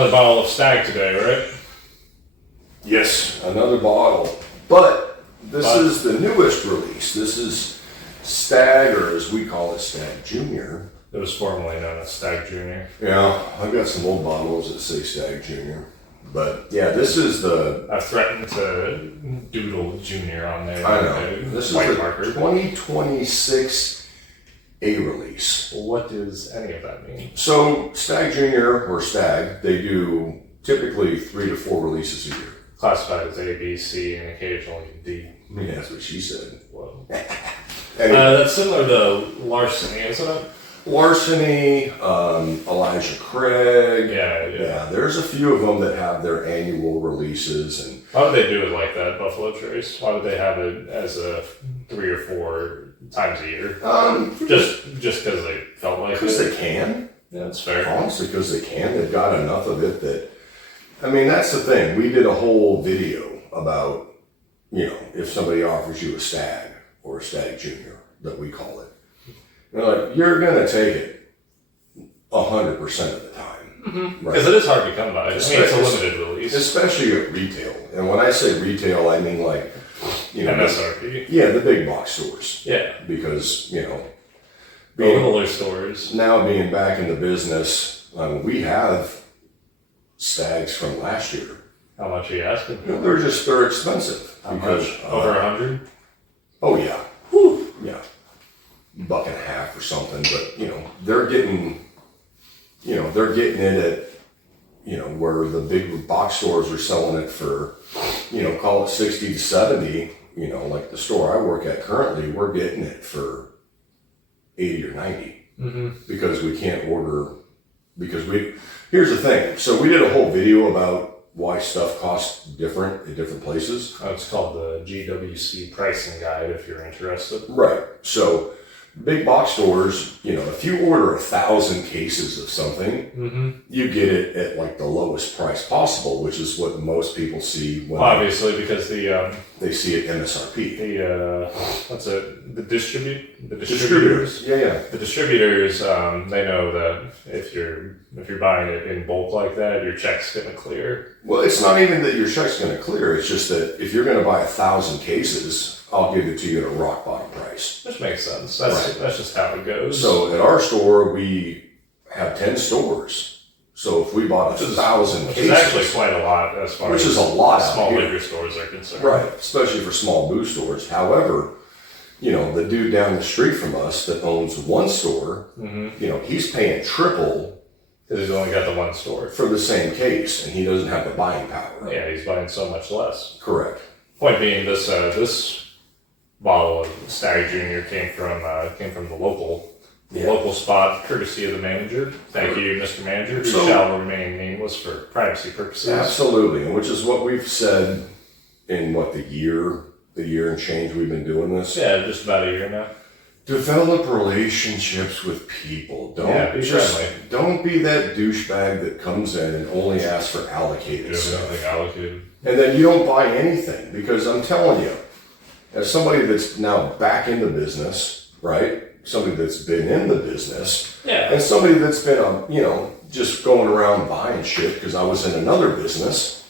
another bottle of Stagg today, right? Yes, another bottle. But this is the newest release. This is Stagg, or as we call it, Stagg Junior. It was formerly known as Stagg Junior. Yeah, I've got some old bottles that say Stagg Junior. But yeah, this is the... I threatened to doodle Junior on there. I know. This is the marker. 2026 A release. Well, what does any of that mean? So Stagg Junior, or Stagg, they do typically 3 to 4 releases a year. Classified as A, B, C, and occasionally D. Yeah, that's what she said. Whoa. Anyway, That's similar to Larceny, isn't it? Larceny, Elijah Craig. Yeah. There's a few of them that have their annual releases, and Why would they do it like that, Buffalo Trace? Why would they have it as a 3 or 4 times a year? Just because they felt like it? because they can. Yeah, that's fair. Honestly, because they can. They've got enough of it that, I mean, that's the thing. We did a whole video about, if somebody offers you a Stagg or a Stagg Junior, that we call it. They're like, you're going to take it 100% of the time. Mm-hmm. Right? Because it is hard to come by. I mean, it's a limited release. Especially at retail. And when I say retail, I mean like, MSRP. the big box stores. Yeah. Because, the littler stores. Now being back in the business, we have Staggs from last year. How much are you asking? They're expensive. How much? Over 100? Oh yeah. Whew. Yeah. $1.50 or something, but they're getting it at, where the big box stores are selling it for, call it 60 to 70, like the store I work at currently, we're getting it for 80 or 90 because we can't order, here's the thing. So we did a whole video about why stuff costs different at different places. Oh, it's called the GWC pricing guide if you're interested. Right. So big box stores, if you order 1,000 cases of something, you get it at like the lowest price possible, which is what most people see when obviously because they see it MSRP. The distributors. Yeah. The distributors, they know that if you're buying it in bulk like that, your check's gonna clear. Well, it's not even that your check's going to clear. It's just that if you're going to buy 1,000 cases, I'll give it to you at a rock bottom price. Which makes sense. That's just how it goes. So at our store, we have 10 stores. So if we bought 1,000 cases, which is actually quite a lot as far as small liquor stores are concerned. Right, especially for small booze stores. However, the dude down the street from us that owns one store, he's paying triple because he's only got the one store for the same case, and he doesn't have the buying power. Yeah, he's buying so much less. Correct. Point being, this bottle of Stagg Junior came from the local spot, courtesy of the manager. Thank you, Mr. Manager, who shall remain nameless for privacy purposes. Absolutely, and which is what we've said in the year and change we've been doing this. Yeah, just about a year now. Develop relationships with people. Be friendly. Don't be that douchebag that comes in and only asks for allocated stuff. Allocated. And then you don't buy anything, because I'm telling you, as somebody that's now back in the business, right? Somebody that's been in the business, and somebody that's been, just going around buying shit because I was in another business,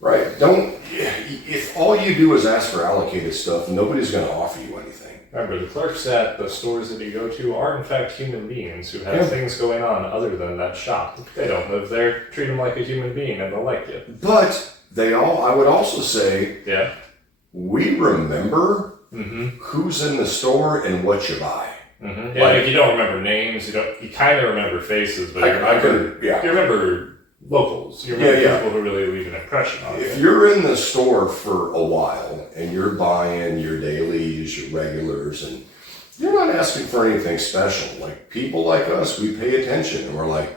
right? If all you do is ask for allocated stuff, nobody's going to offer you anything. Remember, the clerks at the stores that you go to are in fact human beings who have things going on other than that shop. They don't live there. Treat them like a human being and they'll like you. But I would also say, we remember who's in the store and what you buy. Mm-hmm. Yeah, like you don't remember names. You kind of remember faces, but you remember locals. You remember people who really leave an impression on you. If you're in the store for a while and you're buying your dailies, your regulars, and you're not asking for anything special, like people like us, we pay attention and we're like,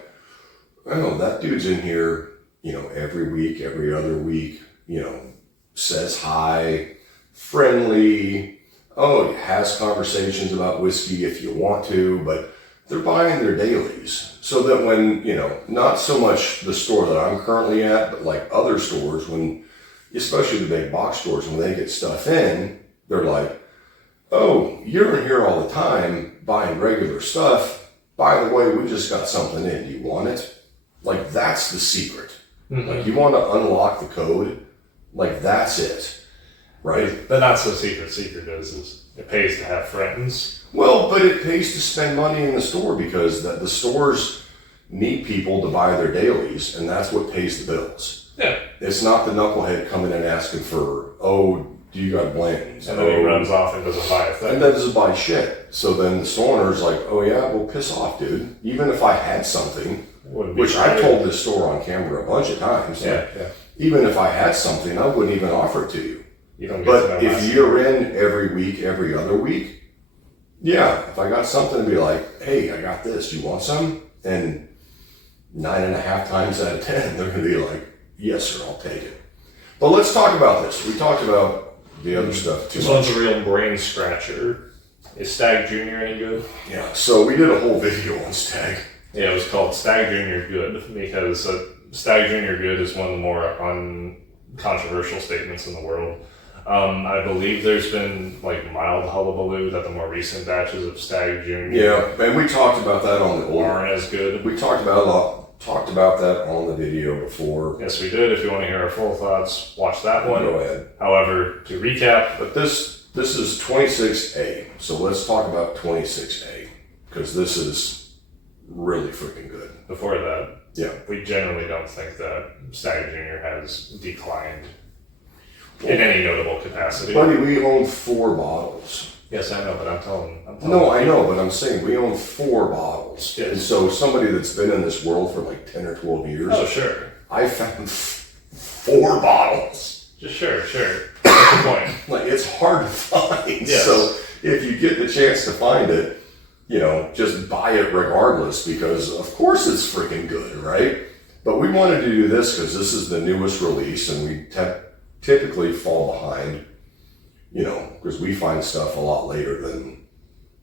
oh, that dude's in here, every week, every other week, says hi, friendly. Oh, he has conversations about whiskey if you want to, but they're buying their dailies. So that when, not so much the store that I'm currently at, but like other stores, especially the big box stores, when they get stuff in, they're like, oh, you're in here all the time buying regular stuff. By the way, we just got something in. Do you want it? Like, that's the secret. Like, you want to unlock the code, like, that's it, right? The not so secret is it pays to have friends. Well, but it pays to spend money in the store because the stores need people to buy their dailies, and that's what pays the bills. Yeah. It's not the knucklehead coming and asking for, oh, do you got Blanton's? And then he runs off and doesn't buy a thing. And then doesn't buy shit. So then the store owner's like, oh yeah, well, piss off, dude. Even if I had something, which I've told this store on camera a bunch of times. Yeah. Even if I had something, I wouldn't even offer it to you. You don't get But to know if you're in every week, every other week, yeah, if I got something to be like, hey, I got this, do you want some? And 9.5 times out of 10, they're going to be like, yes, sir, I'll take it. But let's talk about this. We talked about the other stuff too This much. one's a real brain scratcher. Is Stagg Jr. any good? Yeah, so we did a whole video on Stagg. Yeah, it was called Stagg Jr. Good because Stagg Jr. Good is one of the more uncontroversial statements in the world. I believe there's been like mild hullabaloo that the more recent batches of Stagg Jr. Yeah, and we talked about that on the old. aren't as good. We talked about that on the video before. Yes, we did. If you want to hear our full thoughts, watch that one. Go ahead. However, to recap, But this is 26A, so let's talk about 26A because this is really freaking good. before that, Yeah. we generally don't think that Stagg Jr. has declined in any notable capacity. Buddy, we own 4 bottles. Yes, I know, but I'm telling No, I know, but I'm saying we own 4 bottles. Yes. And so somebody that's been in this world for like 10 or 12 years, Oh, sure. I found 4 bottles. Just sure. That's the point. Like, it's hard to find. Yes. So if you get the chance to find it, you know, just buy it regardless because of course it's freaking good, right? But we wanted to do this because this is the newest release and we typically fall behind, you know, because we find stuff a lot later than,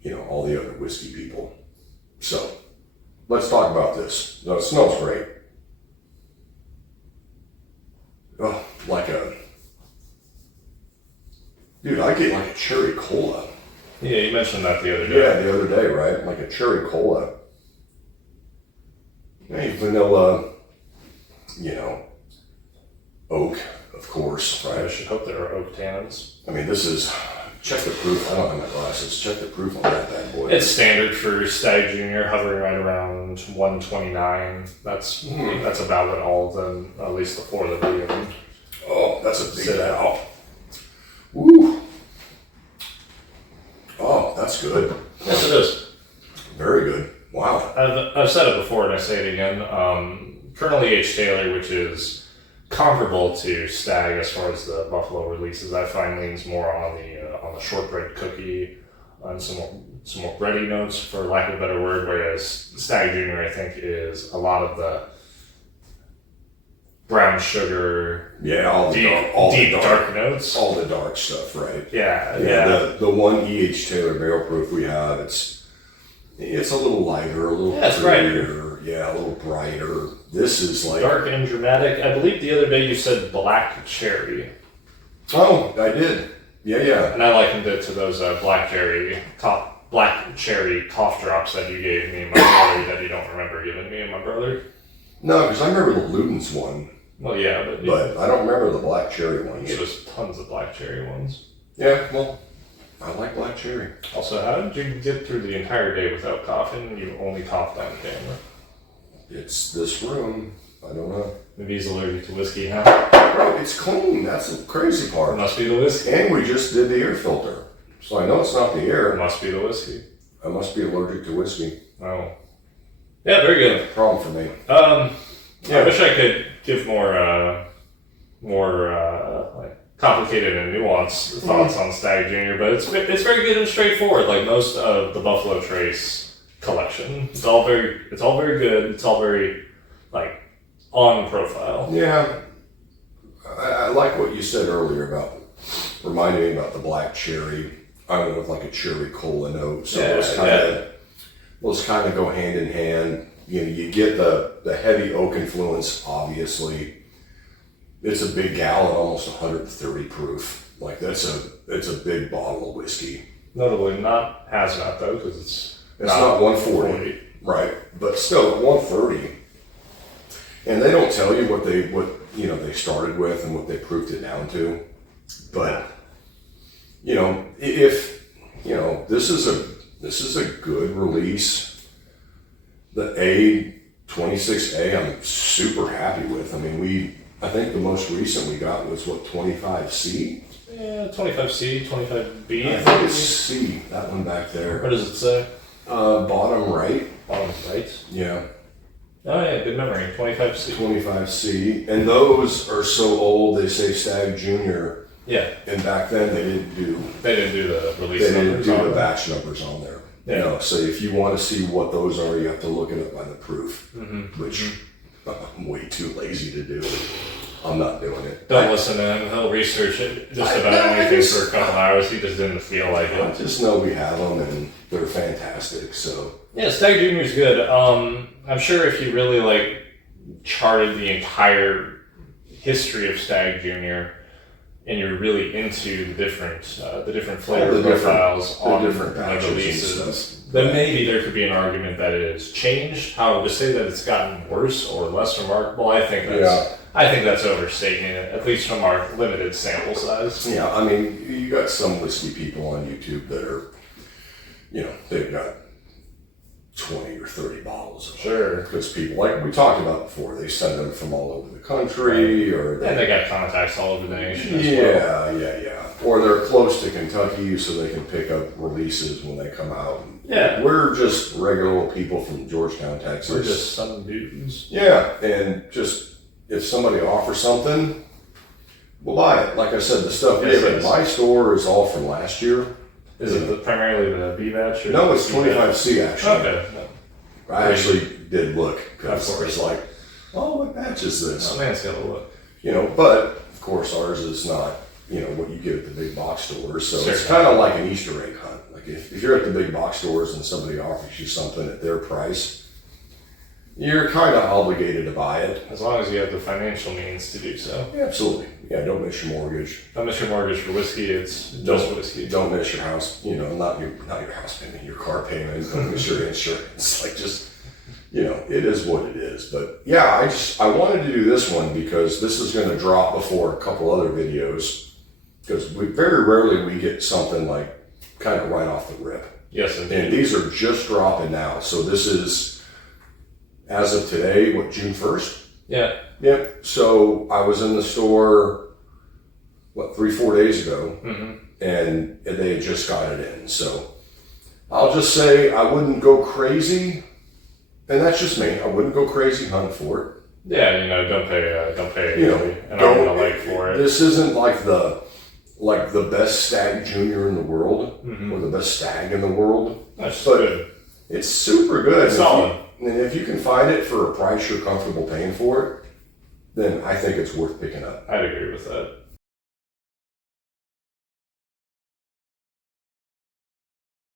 you know, all the other whiskey people. So let's talk about this. No, it smells great. Oh, dude, I get like a cherry cola. Yeah, you mentioned that the other day. Yeah, the other day, right? Like a cherry cola. Hey, vanilla, you know, oak, of course, I right? should hope there are oak tannins. I mean, this is, check the proof. I don't have my glasses. Check the proof on that bad boy. It's standard for Stagg Jr. hovering right around 129. That's about what all of them, at least the 4 that we own. Oh, that's a big Sit out. Woo. Oh, that's good. Yes, it is. Very good. Wow. I've said it before and I say it again. Colonel E.H. Taylor, which is comparable to Stagg as far as the Buffalo releases, I find leans more on the shortbread cookie and some more bready notes, for lack of a better word. Whereas Stagg Jr. I think is a lot of the brown sugar, Yeah, all the dark notes. all the dark stuff, right? Yeah. The one E.H. Taylor barrel proof we have, it's a little lighter, a little it's brighter. Yeah, a little brighter. This is like Dark and dramatic. I believe the other day you said black cherry. Oh, I did. Yeah. And I likened it to those black cherry cough drops that you gave me and my brother that you don't remember giving me and my brother. No, because I remember the Luden's one, Well, yeah, but I don't remember the black cherry one. There was tons of black cherry ones. Yeah, well, I like black cherry. Also, how did you get through the entire day without coughing? You only coughed on camera. It's this room. I don't know. Maybe he's allergic to whiskey, huh? Bro, it's clean. That's the crazy It part. must be the whiskey. And we just did the air filter. So I know it's not the It air. must be the whiskey. I must be allergic to whiskey. Oh. Yeah, very good. Problem for me. I wish I could give more like complicated and nuanced thoughts on Stagg Jr., but it's very good and straightforward, like most of the Buffalo Trace collection. It's all very good. It's all very like on profile. Yeah. I like what you said earlier about reminding me about the black cherry. I went with like a cherry cola note. So those kind of go hand in hand. You know, you get the heavy oak influence, obviously. It's a big gallon, almost 130 proof. Like it's a big bottle of whiskey. Notably not hazmat though, because it's not 140, right? But still at 130, And they don't tell you what they started with and what they proofed it down to. But if this is a good release. The A26A I'm super happy with. I mean, I think the most recent we got was 25C. Yeah, 25C, 25B. I think it's C. That one back there. What does it say? Bottom right. Bottom right. Yeah. Oh yeah, good memory. 25C. 25C, and those are so old. They say Stagg Junior. Yeah. And back then they didn't do the release They didn't numbers do on the them. batch numbers on there. Yeah. So if you want to see what those are, you have to look it up by the proof, which I'm way too lazy to do. I'm not doing it. Don't listen to him. He'll research it just about anything for a couple hours. He just didn't feel like I it. just know we have them and they're fantastic. So Yeah, Stagg Junior is good. I'm sure if you really charted the entire history of Stagg Junior, and you're really into the different flavor profiles on different the batches and releases, stuff. then maybe there could be an argument that it has changed. However, to say that it's gotten worse or less remarkable, I think that's overstating it, at least from our limited sample size. Yeah, I mean, you got some whiskey people on YouTube that are, they've got 20 or 30 bottles of Sure. Because people, like we talked about before, they send them from all over the country, or And they got contacts all over the nation as well. Yeah. Or they're close to Kentucky, so they can pick up releases when they come out. Yeah. We're just regular people from Georgetown, Texas. We're just some dudes. Yeah, and just if somebody offers something, we'll buy it. Like I said, the stuff we have in my store is all from last year. Is it primarily the B batch? No, it's 25C actually. Okay. I actually did look because Of course. it's like, oh, what batch is this? Oh man, it's got a look. But of course ours is not, what you get at the big box stores. So it's Certainly. kind of like an Easter egg hunt. Like if you're at the big box stores and somebody offers you something at their price, you're kind of obligated to buy it. As long as you have the financial means to do so. Yeah, absolutely. Yeah, don't miss your mortgage. Don't miss your mortgage for whiskey, it's just whiskey. Don't miss your house, not your house payment, your car payment. Don't miss your insurance. It is what it is. But yeah, I wanted to do this one because this is going to drop before a couple other videos. Because very rarely we get something like kind of right off the rip. Yes, indeed. And these are just dropping now. So this is, as of today, June 1st? Yeah. Yep. So I was in the store, 3-4 days ago, and they had just got it in. So I'll just say I wouldn't go crazy, and that's just me. I wouldn't go crazy hunting for it. Yeah, don't pay an arm and a leg for it. This isn't like the best Stagg Junior in the world or the best Stagg in the world. That's but good. It's super good. It's solid. And if you can find it for a price you're comfortable paying for it, then I think it's worth picking up. I'd agree with that.